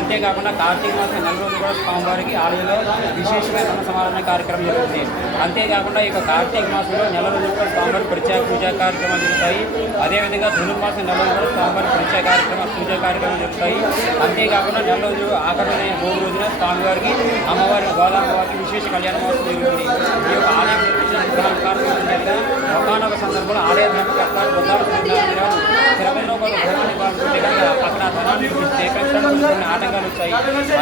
అంతేకాకుండా కార్తీక మాసం నెల రోజులు కూడా స్వామివారికి ఆలయంలో విశేషమైన అన్న సమారాధన కార్యక్రమం జరుగుతుంది. అంతేకాకుండా ఈ కార్తీక మాసంలో నెల రోజులు కూడా స్వామివారి ప్రత్యేక పూజా కార్యక్రమాలు జరుగుతాయి. అదేవిధంగా ధనుర్మాసం నెల రోజులు కూడా స్వామివారి ప్రత్యేక పూజా కార్యక్రమాలు జరుగుతాయి. అంతేకాకుండా నెల రోజులు ఆఖరైన 3 రోజున స్వామివారికి అమ్మవారి గోదామ్మవారికి విశేష కళ్యాణ మహోత్సవం జరుగుతుంది. ఈ యొక్క ఆలయం ఒకనొక సందర్భంలో ఆలయ ధర్మకర్త బొద్దాల స్థిరమైన అక్కడ ధనాన్ని కొన్ని ఆటంకాలు వచ్చాయి.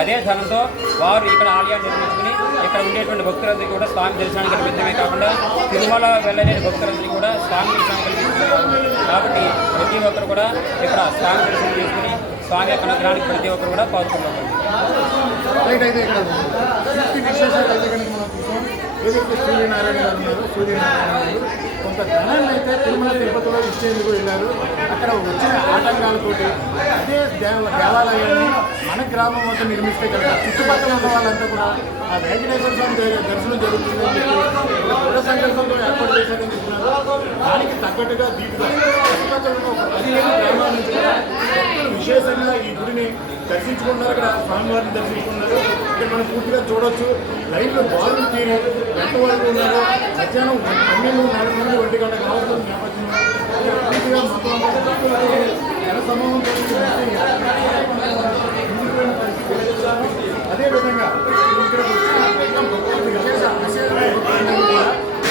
అదే ధనంతో వారు ఇక్కడ ఆలయాన్ని నిర్మించుకుని ఇక్కడ ఉండేటువంటి భక్తులందరికీ కూడా స్వామి దర్శనానికి కల్పించడమే కాకుండా తిరుమల వెళ్ళలేని భక్తులందరికీ కూడా స్వామి దర్శనాన్ని కల్పిస్తున్నారు. కాబట్టి ప్రతి ఒక్కరు కూడా ఇక్కడ స్వామి దర్శనం చేసుకుని స్వామి యొక్క అనుగ్రహానికి ప్రతి ఒక్కరు కూడా పాల్గొంటున్నారు. ఏదైతే సూర్యనారాయణ గారు ఉన్నారు, సూర్యనారాయణ గారు కొంత ధనాన్ని అయితే తిరుమల తిరుపతిలో ఇచ్చేందుకు వెళ్ళారు. అక్కడ వచ్చిన ఆటంకాలతోటి అదే దేవాలయాన్ని మన గ్రామం వద్ద నిర్మిస్తే కనుక చుట్టుపక్కల ఉన్న వాళ్ళంతా కూడా ఆ వెంకటేశ్వర స్వామి దర్శనం జరుగుతుందని చెప్పి దృఢ సంకల్పంతో ఏర్పాటు చేశారని చెప్తున్నారు. దానికి తగ్గట్టుగా దీటుగా చుట్టుపక్కల ఒక 15 గ్రామాల నుంచి కూడా విశేషంగా ఈ గుడిని దర్శించుకున్నారు. ఇక్కడ స్వామివారిని దర్శించుకున్నారు. ఇక్కడ మనం పూర్తిగా చూడొచ్చు. లైన్లో బాగులు తీరి ఎంత వరకు ఉన్నారు. మధ్యాహ్నం 12:30 నుండి 1 గంట కావాల్సిన నేపథ్యంలో పూర్తిగా మొత్తం జన సమూహం అదేవిధంగా ఇక్కడ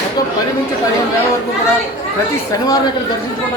మొత్తం 10 నుంచి 15 వేల వరకు కూడా ప్రతి శనివారం ఇక్కడ దర్శించుకుంటారు.